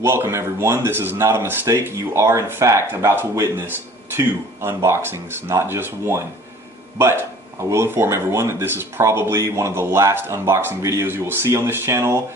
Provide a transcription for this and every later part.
Welcome everyone, this is not a mistake. You are in fact about to witness 2 unboxings, not just one. But I will inform everyone that this is probably one of the last unboxing videos you will see on this channel,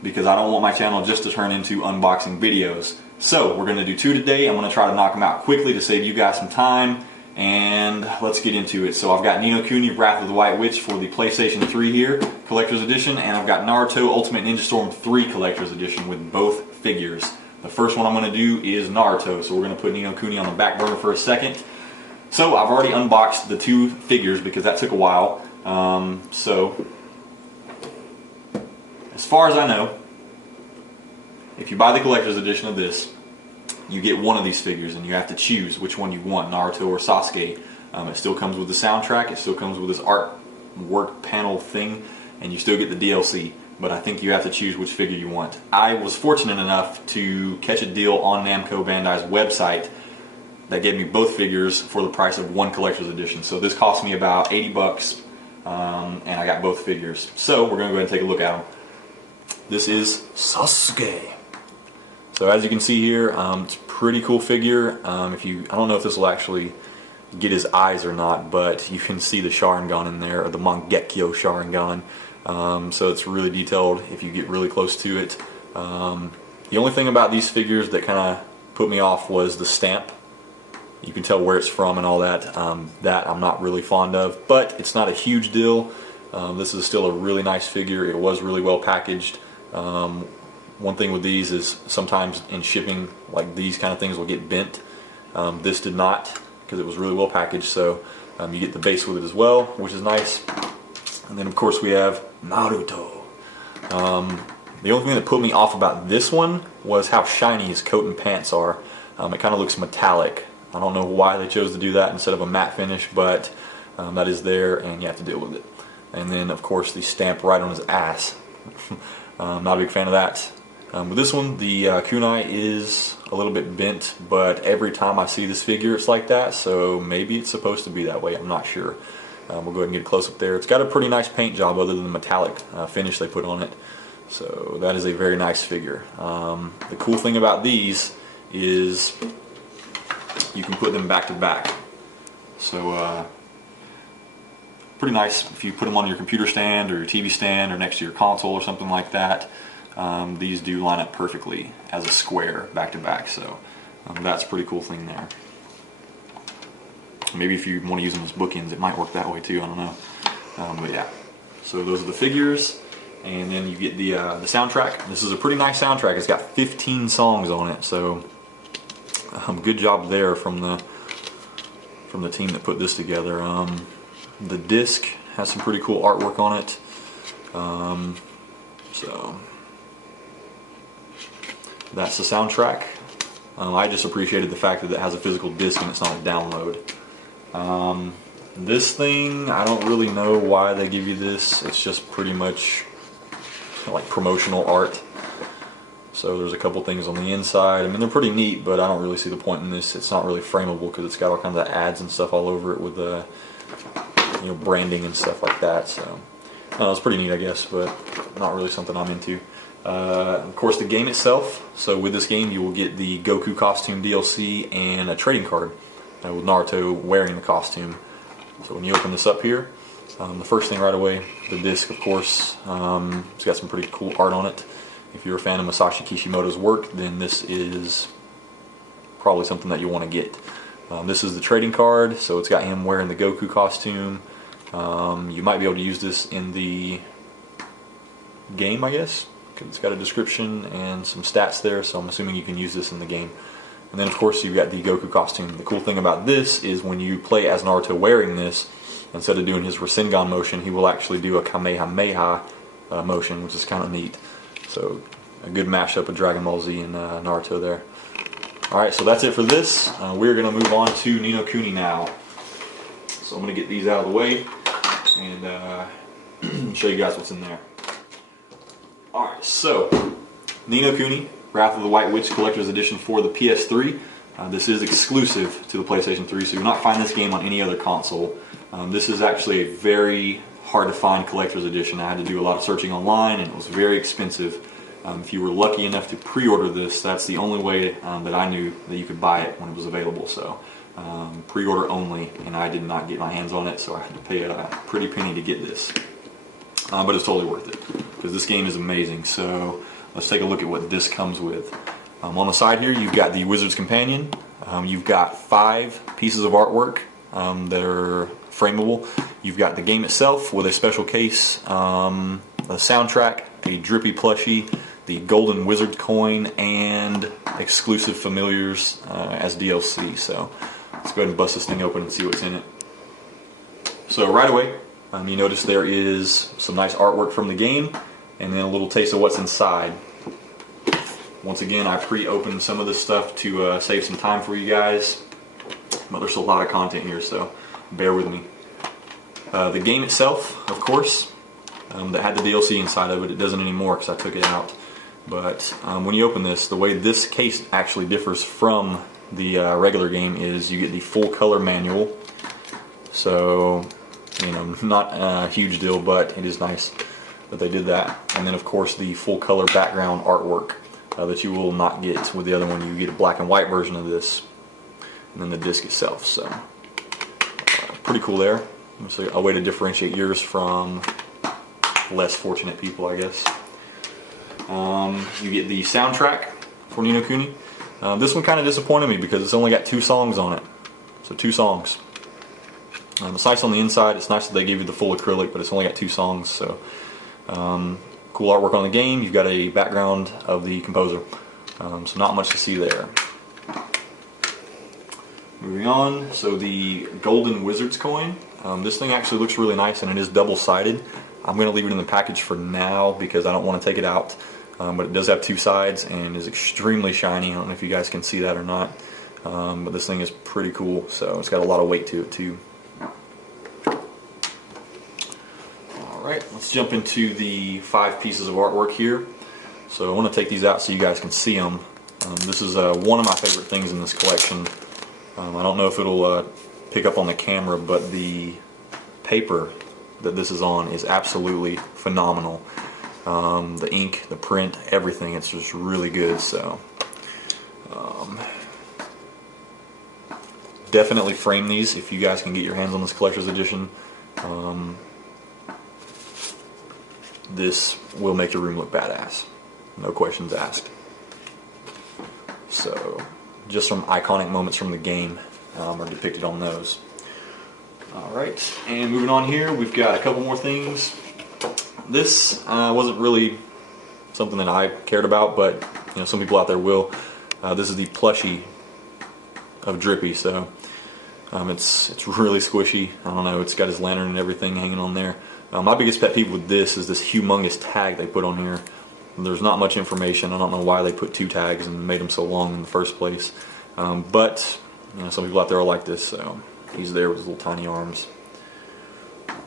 because I don't want my channel just to turn into unboxing videos. So we're going to do 2 today. I'm going to try to knock them out quickly to save you guys some time, and let's get into it. So I've got Ni no Kuni Wrath of the White Witch for the PlayStation 3 here, Collector's Edition, and I've got Naruto Ultimate Ninja Storm 3 Collector's Edition with both figures. The first one I'm going to do is Naruto, so we're going to put Ni no Kuni on the back burner for a second. So I've already unboxed the 2 figures because that took a while. So as far as I know, if you buy the Collector's Edition of this, you get one of these figures and you have to choose which one you want, Naruto or Sasuke. It still comes with the soundtrack, it still comes with this artwork panel thing, and you still get the DLC. But I think you have to choose which figure you want. I was fortunate enough to catch a deal on Namco Bandai's website that gave me both figures for the price of one Collector's Edition. So this cost me about 80 bucks, and I got both figures. So we're going to go ahead and take a look at them. This is Sasuke. So as you can see here, it's a pretty cool figure. I don't know if this will actually get his eyes or not, but you can see the Sharingan in there, or the Mangekyo Sharingan. So it's really detailed if you get really close to it. The only thing about these figures that kind of put me off was the stamp. You can tell where it's from and all that. That I'm not really fond of, but it's not a huge deal. This is still a really nice figure. It was really well packaged. One thing with these is sometimes in shipping, like these kind of things will get bent. This did not, because it was really well packaged. So you get the base with it as well, which is nice. And then of course we have Naruto. The only thing that put me off about this one was how shiny his coat and pants are. It kind of looks metallic. I don't know why they chose to do that instead of a matte finish, but that is there and you have to deal with it. And then of course the stamp right on his ass. Not a big fan of that. With this one, the kunai is a little bit bent, but every time I see this figure it's like that, so maybe it's supposed to be that way, I'm not sure. We'll go ahead and get a close up there. It's got a pretty nice paint job other than the metallic finish they put on it. So that is a very nice figure. The cool thing about these is you can put them back to back. So pretty nice if you put them on your computer stand or your TV stand or next to your console or something like that. These do line up perfectly as a square back to back. So that's a pretty cool thing there. Maybe if you want to use them as bookends, it might work that way too. I don't know. But yeah, so those are the figures, and then you get the soundtrack. This is a pretty nice soundtrack. It's got 15 songs on it, so good job there from the team that put this together. The disc has some pretty cool artwork on it. So that's the soundtrack. I just appreciated the fact that it has a physical disc and it's not a download. This thing, I don't really know why they give you this. It's just pretty much like promotional art. So there's a couple things on the inside. I mean, they're pretty neat, but I don't really see the point in this. It's not really frameable because it's got all kinds of ads and stuff all over it with branding and stuff like that. So it's pretty neat, I guess, but not really something I'm into. Of course, the game itself. So with this game, you will get the Goku costume DLC and a trading card with Naruto wearing the costume. So when you open this up here, the first thing right away, the disc, of course. It's got some pretty cool art on it. If you're a fan of Masashi Kishimoto's work, then this is probably something that you want to get. This is the trading card, so it's got him wearing the Goku costume. You might be able to use this in the game, I guess. It's got a description and some stats there, so I'm assuming you can use this in the game. And then of course you've got the Goku costume. The cool thing about this is when you play as Naruto wearing this, instead of doing his Rasengan motion, he will actually do a Kamehameha motion, which is kind of neat. So a good mashup of Dragon Ball Z and Naruto there. Alright, so that's it for this. We're going to move on to Ni no Kuni now. So I'm going to get these out of the way and show you guys what's in there. Alright, so Ni no Kuni Wrath of the White Witch Collector's Edition for the PS3. This is exclusive to the PlayStation 3, so you will not find this game on any other console. This is actually a very hard to find collector's edition. I had to do a lot of searching online and it was very expensive. If you were lucky enough to pre-order this, that's the only way that I knew that you could buy it when it was available. So pre-order only, and I did not get my hands on it, so I had to pay a pretty penny to get this. But it's totally worth it, because this game is amazing. So let's take a look at what this comes with. On the side here, you've got the Wizard's Companion. You've got 5 pieces of artwork that are frameable. You've got the game itself with a special case, a soundtrack, a Drippy plushie, the golden wizard coin, and exclusive familiars as DLC. So let's go ahead and bust this thing open and see what's in it. So right away, you notice there is some nice artwork from the game, and then a little taste of what's inside. Once again, I pre-opened some of this stuff to save some time for you guys, but there's a lot of content here, so bear with me. The game itself, of course, that had the DLC inside of it. It doesn't anymore because I took it out. But when you open this, the way this case actually differs from the regular game is you get the full color manual. So, you know, not a huge deal, but it is nice that they did that. And then, of course, the full color background artwork that you will not get with the other one. You get a black and white version of this, and then the disc itself. So, pretty cool there. So a way to differentiate yours from less fortunate people, I guess. You get the soundtrack for Ni no Kuni. This one kind of disappointed me because it's only got 2 songs on it. So 2 songs. It's nice on the inside. It's nice that they give you the full acrylic, but it's only got 2 songs. So cool artwork on the game. You've got a background of the composer. So not much to see there. Moving on, so the golden wizard's coin. This thing actually looks really nice, and it is double-sided. I'm going to leave it in the package for now because I don't want to take it out. But it does have 2 sides and is extremely shiny. I don't know if you guys can see that or not. But this thing is pretty cool, so it's got a lot of weight to it too. Alright, let's jump into the 5 pieces of artwork here. So I want to take these out so you guys can see them. This is one of my favorite things in this collection. I don't know if it'll pick up on the camera, but the paper that this is on is absolutely phenomenal. The ink, the print, everything, it's just really good. So definitely frame these if you guys can get your hands on this collector's edition. This will make your room look badass, no questions asked. So just some iconic moments from the game are depicted on those. Alright, and moving on here, we've got a couple more things. This wasn't really something that I cared about, but you know, some people out there will. This is the plushie of Drippy, so it's really squishy. I don't know, it's got his lantern and everything hanging on there. My biggest pet peeve with this is this humongous tag they put on here. There's not much information. I don't know why they put 2 tags and made them so long in the first place. But you know, some people out there are like this, so he's there with his little tiny arms.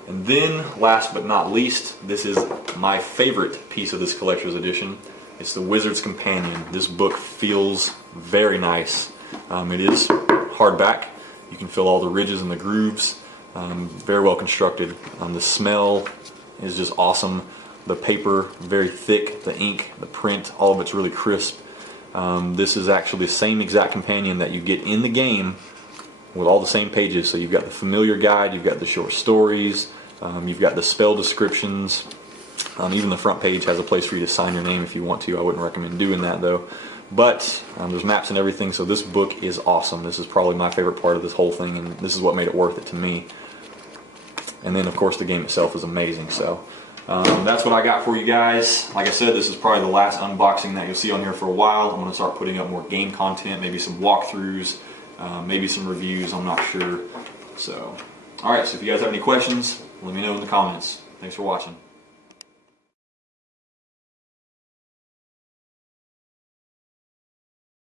And then, last but not least, this is my favorite piece of this collector's edition. It's the Wizard's Companion. This book feels very nice. It is hardback. You can feel all the ridges and the grooves. Very well constructed. The smell is just awesome. The paper, very thick. The ink, the print, all of it's really crisp. This is actually the same exact companion that you get in the game with all the same pages. So you've got the familiar guide, you've got the short stories, you've got the spell descriptions. Even the front page has a place for you to sign your name if you want to. I wouldn't recommend doing that though. But there's maps and everything, so this book is awesome. This is probably my favorite part of this whole thing, and this is what made it worth it to me. And then of course the game itself is amazing. So that's what I got for you guys. Like I said, this is probably the last unboxing that you'll see on here for a while. I'm going to start putting up more game content, maybe some walkthroughs, maybe some reviews, I'm not sure. So, alright, so if you guys have any questions, let me know in the comments. Thanks for watching.